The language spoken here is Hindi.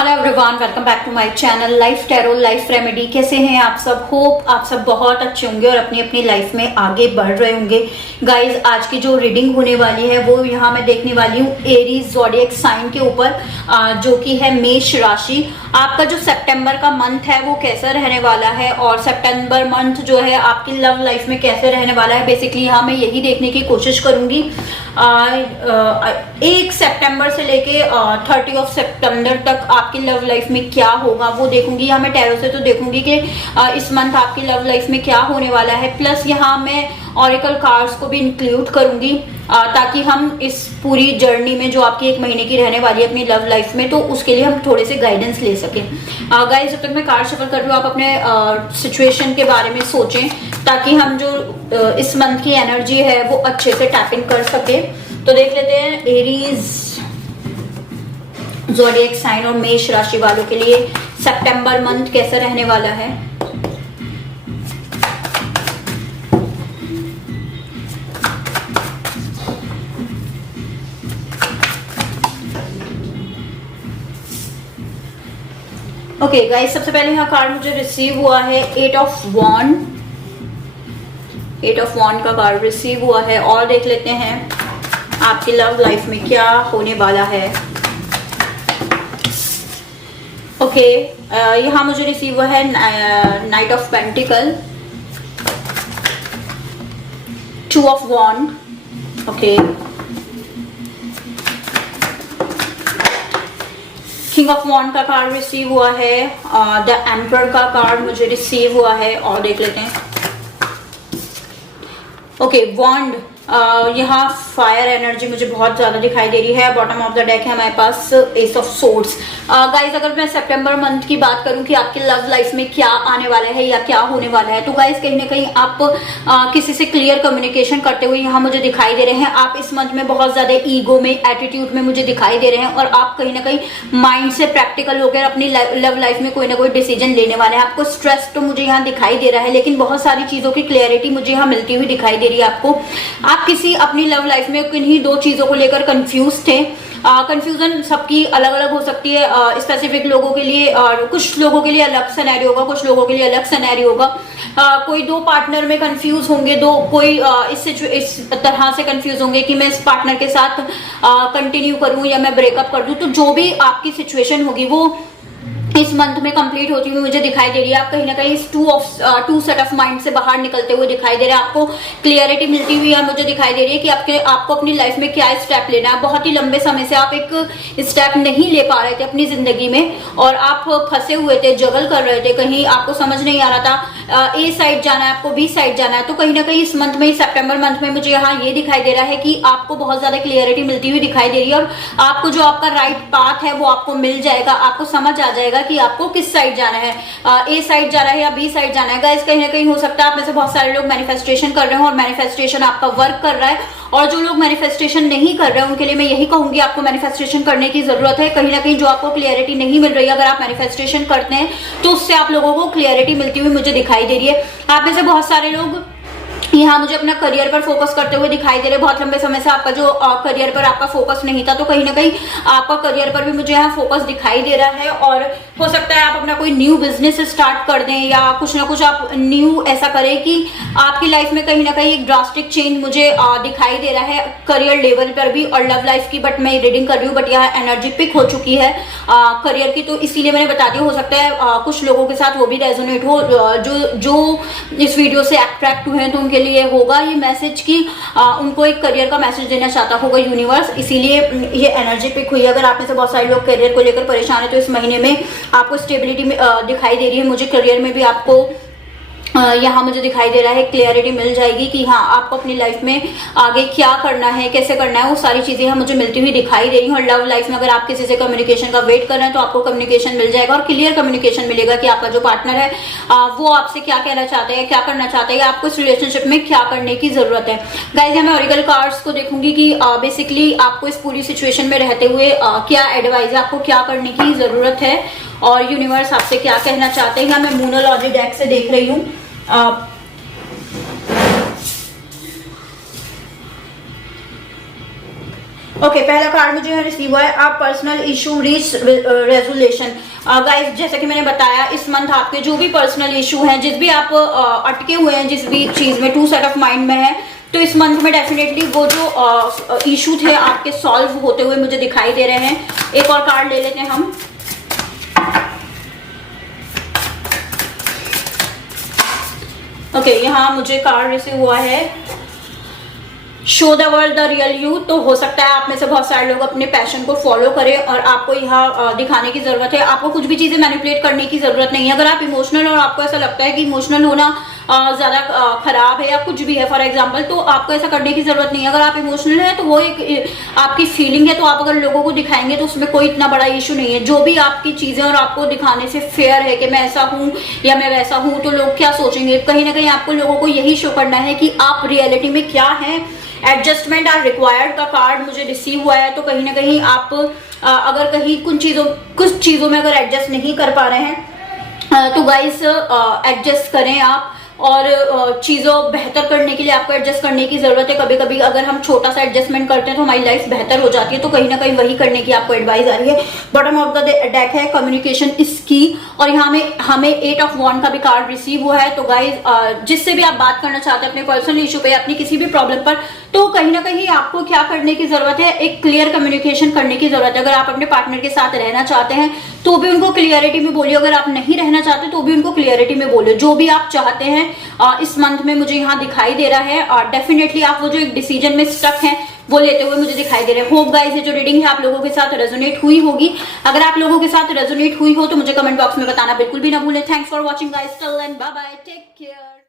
Hello everyone, welcome back to my channel life tarot life remedy. कैसे हैं आप सब? होप आप सब बहुत अच्छे होंगे और अपनी अपनी लाइफ में आगे बढ़ रहे होंगे। गाइज, आज की जो रीडिंग होने वाली है वो यहाँ मैं देखने वाली हूँ एरीज ज़ोडिएक साइन के ऊपर, जो कि है मेष राशि। आपका जो सितंबर का मंथ है वो कैसा रहने वाला है और सितंबर मंथ जो है आपकी लव लाइफ में कैसे रहने वाला है, बेसिकली यहाँ मैं यही देखने की कोशिश करूंगी। 1 सितंबर से लेके 30 सितंबर तक आपकी लव लाइफ में क्या होगा वो देखूंगी। यहाँ मैं टैरो से तो देखूंगी कि इस मंथ आपकी लव लाइफ में क्या होने वाला है, प्लस यहाँ मैं ऑरेकल कार्ड्स को भी इंक्लूड करूंगी ताकि हम इस पूरी जर्नी में जो आपकी 1 महीने की रहने वाली है अपनी लव लाइफ में, तो उसके लिए हम थोड़े से गाइडेंस ले सकें। गाइस, जब तक मैं कार्ड शफल कर रही हूँ आप अपने सिचुएशन के बारे में सोचें ताकि हम जो इस मंथ की एनर्जी है वो अच्छे से टैप इन कर सके। तो देख लेते हैं एरीज ज़ोडिएक साइन और मेष राशि वालों के लिए सितंबर मंथ कैसा रहने वाला है। ओके गाइस, सबसे पहले यहाँ कार्ड मुझे रिसीव हुआ है 8 ऑफ वॉन्ड। 8 ऑफ वॉन्ड का कार्ड रिसीव हुआ है और देख लेते हैं आपकी लव लाइफ में क्या होने वाला है। ओके, यहाँ मुझे रिसीव हुआ है knight of pentacle, 2 of wand. Okay, king of wand का कार्ड रिसीव हुआ है, द एम्परर का कार्ड मुझे रिसीव हुआ है और देख लेते हैं। ओके, वॉन्ड, यहाँ फायर एनर्जी मुझे बहुत ज्यादा दिखाई दे रही है। बॉटम ऑफ द डेक है हमारे पास एस ऑफ सोर्ड्स। गाइज, अगर मैं सितंबर मंथ की बात करूं कि आपकी लव लाइफ में क्या आने वाला है या क्या होने वाला है, तो गाइज कहीं ना कहीं आप किसी से क्लियर कम्युनिकेशन करते हुए यहाँ मुझे दिखाई दे रहे हैं। आप इस मंथ में बहुत ज्यादा ईगो में, एटीट्यूड में मुझे दिखाई दे रहे हैं और आप कहीं ना कहीं माइंड से प्रैक्टिकल होकर अपनी लव लाइफ में कोई ना कोई डिसीजन लेने वाले हैं। आपको स्ट्रेस तो मुझे यहाँ दिखाई दे रहा है, लेकिन बहुत सारी चीजों की क्लियरिटी मुझे यहाँ मिलती हुई दिखाई दे रही है आपको। आप किसी अपनी लव लाइफ में किन्हीं 2 चीजों को लेकर कंफ्यूज थे। कंफ्यूजन सबकी अलग अलग हो सकती है, स्पेसिफिक लोगों के लिए और कुछ लोगों के लिए अलग सिनेरियो होगा, कुछ लोगों के लिए अलग सिनेरियो होगा। कोई 2 पार्टनर में कंफ्यूज होंगे, कोई इस तरह से कंफ्यूज होंगे कि मैं इस पार्टनर के साथ कंटिन्यू करूं या मैं ब्रेकअप कर दूं। तो जो भी आपकी सिचुएशन होगी वो इस मंथ में कंप्लीट होती हुई मुझे दिखाई दे रही है। आप कहीं ना कहीं इस टू सेट ऑफ माइंड से बाहर निकलते हुए दिखाई दे रहे हैं। आपको क्लियरिटी मिलती हुई है मुझे दिखाई दे रही है कि आपको अपनी लाइफ में क्या स्टेप लेना है। बहुत ही लंबे समय से आप एक स्टेप नहीं ले पा रहे थे अपनी जिंदगी में और आप फंसे हुए थे, जगल कर रहे थे, कहीं आपको समझ नहीं आ रहा था ए साइड जाना है, आपको बी साइड जाना है। तो कहीं ना कहीं इस मंथ में, सितंबर मंथ में मुझे यहाँ ये दिखाई दे रहा है कि आपको बहुत ज्यादा क्लियरिटी मिलती हुई दिखाई दे रही है और आपको जो आपका राइट पाथ है वो आपको मिल जाएगा। आपको समझ आ जाएगा कि आपको किस साइड जाना है, ए साइड जाना है या बी साइड जाना है। गाइस, कहीं ना कहीं हो सकता है आप में से बहुत सारे लोग मैनिफेस्टेशन कर रहे हो और मैनिफेस्टेशन आपका वर्क कर रहा है, और जो लोग मैनिफेस्टेशन नहीं कर रहे हैं उनके लिए मैं यही कहूंगी आपको मैनिफेस्टेशन करने की जरूरत है। कहीं ना कहीं जो आपको क्लियरिटी नहीं मिल रही है, अगर आप मैनिफेस्टेशन करते हैं तो उससे आप लोगों को क्लियरिटी मिलती हुई मुझे दिखाई दे रही है। आप में से बहुत सारे लोग यहाँ मुझे अपना करियर पर फोकस करते हुए दिखाई दे रहे हैं। बहुत लंबे समय से आपका जो करियर पर आपका फोकस नहीं था, तो कहीं ना कहीं आपका करियर पर भी मुझे यहाँ फोकस दिखाई दे रहा है और हो सकता है आप अपना कोई न्यू बिजनेस स्टार्ट कर दें या कुछ ना कुछ आप न्यू ऐसा करें कि आपकी लाइफ में कहीं ना कहीं एक ड्रास्टिक चेंज मुझे दिखाई दे रहा है करियर लेवल पर भी और लव लाइफ की। बट मैं रीडिंग कर रही हूँ, बट यहाँ एनर्जी पिक हो चुकी है करियर की, तो इसीलिए मैंने बता दिया। हो सकता है कुछ लोगों के साथ वो भी रेजोनेट हो जो इस वीडियो से अट्रैक्ट हुए हैं, तो उनके लिए होगा ये मैसेज कि उनको एक करियर का मैसेज देना चाहता होगा यूनिवर्स, इसीलिए ये एनर्जी पिक हुई है। अगर आप में से बहुत सारे लोग करियर को लेकर परेशान है तो इस महीने में आपको स्टेबिलिटी दिखाई दे रही है मुझे। करियर में भी आपको यहाँ मुझे दिखाई दे रहा है क्लियरिटी मिल जाएगी कि हाँ आपको अपनी लाइफ में आगे क्या करना है, कैसे करना है, वो सारी चीजें यहाँ मुझे मिलती हुई दिखाई दे रही हैं। और लव लाइफ में अगर आप किसी से कम्युनिकेशन का वेट कर रहे हैं तो आपको कम्युनिकेशन मिल जाएगा और क्लियर कम्युनिकेशन मिलेगा कि आपका जो पार्टनर है वो आपसे क्या कहना चाहते हैं, क्या करना चाहते हैं, आपको इस रिलेशनशिप में क्या करने की जरूरत है। गाइस, मैं ऑरिकल कार्ड्स को देखूंगी कि बेसिकली आपको इस पूरी सिचुएशन में रहते हुए क्या एडवाइस है, आपको क्या करने की जरूरत है और यूनिवर्स आपसे क्या कहना चाहते हैं। मैं मूनोलॉजी डेक से देख रही हूँ। ओके, पहला कार्ड मुझे रिसीव हुआ है, आप personal issue reach resolution. Guys, जैसे कि मैंने बताया, इस मंथ आपके जो भी पर्सनल इशू हैं, जिस भी आप अटके हुए हैं, जिस भी चीज में टू सेट ऑफ माइंड में है, तो इस मंथ में डेफिनेटली वो जो इशू थे आपके सॉल्व होते हुए मुझे दिखाई दे रहे हैं। एक और कार्ड ले लेते हैं हम। ओके, यहाँ मुझे कार्ड रिसीव हुआ है, show the world the real you. तो हो सकता है आप में से बहुत सारे लोग अपने पैशन को फॉलो करें और आपको यहाँ दिखाने की जरूरत है। आपको कुछ भी चीजें मैनिपुलेट करने की जरूरत नहीं है। अगर आप इमोशनल और आपको ऐसा लगता है कि इमोशनल होना ज्यादा खराब है या कुछ भी है फॉर एग्जांपल, तो आपको ऐसा करने की जरूरत नहीं है। अगर आप इमोशनल है तो वो एक आपकी फीलिंग है, तो आप अगर लोगों को दिखाएंगे तो उसमें कोई इतना बड़ा इशू नहीं है। जो भी आपकी चीजें और आपको दिखाने से फेयर है कि मैं ऐसा हूं या मैं वैसा हूं, तो लोग क्या सोचेंगे, कहीं ना कहीं आपको लोगों को यही शो करना है कि आप रियलिटी में क्या है। एडजस्टमेंट आर रिक्वायर्ड का कार्ड मुझे रिसीव हुआ है, तो कहीं ना कहीं आप अगर कहीं कुछ चीजों में अगर एडजस्ट नहीं कर पा रहे हैं तो गाइस एडजस्ट करें आप, और चीजों बेहतर करने के लिए आपको एडजस्ट करने की जरूरत है। कभी कभी अगर हम छोटा सा एडजस्टमेंट करते हैं तो हमारी लाइफ बेहतर हो जाती है, तो कहीं ना कहीं वही करने की आपको एडवाइस आ रही है। बॉटम ऑफ द डेक है कम्युनिकेशन इज की, और यहाँ में हमें 8 ऑफ वॉन्ड का भी कार्ड रिसीव हुआ है। तो गाइज, जिससे भी आप बात करना चाहते हैं अपने पर्सनल इशू पे, अपनी किसी भी प्रॉब्लम पर, तो कहीं ना कहीं आपको क्या करने की जरूरत है, एक क्लियर कम्युनिकेशन करने की जरूरत है। अगर आप अपने पार्टनर के साथ रहना चाहते हैं तो भी उनको क्लियरिटी में बोलिए, अगर आप नहीं रहना चाहते तो भी उनको क्लियरिटी में बोलिए। जो भी आप चाहते हैं इस मंथ में मुझे यहाँ दिखाई दे रहा है, और डेफिनेटली आप वो जो एक डिसीजन में स्टक हैं वो लेते हुए मुझे दिखाई दे रहे हैं। होप गाइस ये जो रीडिंग है आप लोगों के साथ रेजोनेट हुई होगी। अगर आप लोगों के साथ रेजोनेट हुई हो तो मुझे कमेंट बॉक्स में बताना बिल्कुल भी ना भूलें। Thanks for watching guys, till then bye bye, take care.